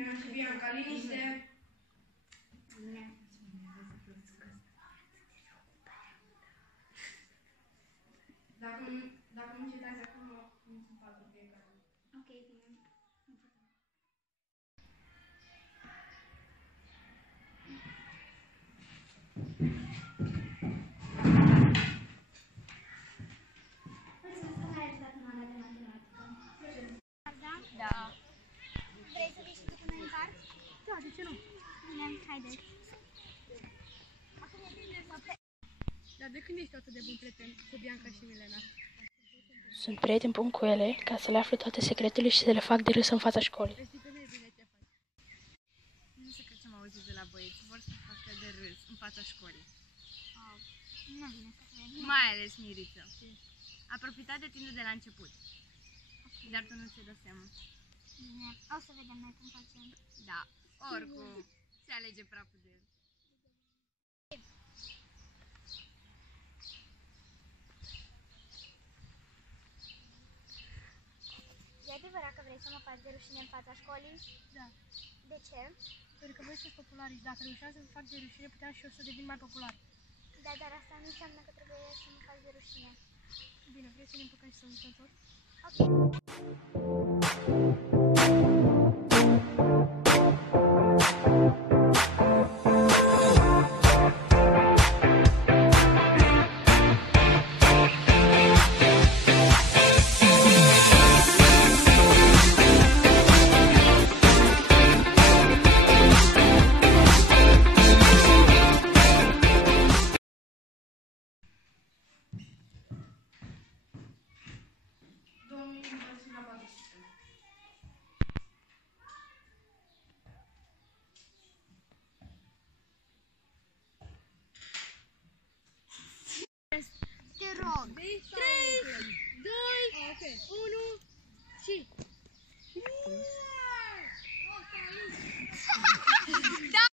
Și Bianca, liniște. Dacă nu încetați acum, nu sunt patru fiecare. Ok, bine. Da. Vrei să vii și tu cu noi în parc? Da, de ce nu? Bine, haideți. Dar de când ești atât de bun prieten cu Bianca și Milena? Sunt prieten bun cu ele ca să le aflu toate secretele și să le fac de râs în fața școlii. Deci că nu e bine ce faci. Nu știu ce am auzit de la băieți, vor să facă de râs în fața școlii. Nu vine să cred. Mai ales Miriță. A profitat de tine de la început. Dar tu nu ți-ai dat seama. Bine, o să vedem noi cum facem. Da, oricum, se alege praful de el. E adevărat că vrei să mă faci de rușine în fața școlii? Da. De ce? Pentru că voi sunteți populari și dacă reușeam să vă fac de rușine, puteam și eu să devin mai popular. Da, dar asta nu înseamnă că trebuie să mă faci de rușine. Bine, vrei să ne împăcăm și să uităm tot? Ok. Domnul Iubiți la 400. Te rog. 3, 2, 1 și... Da!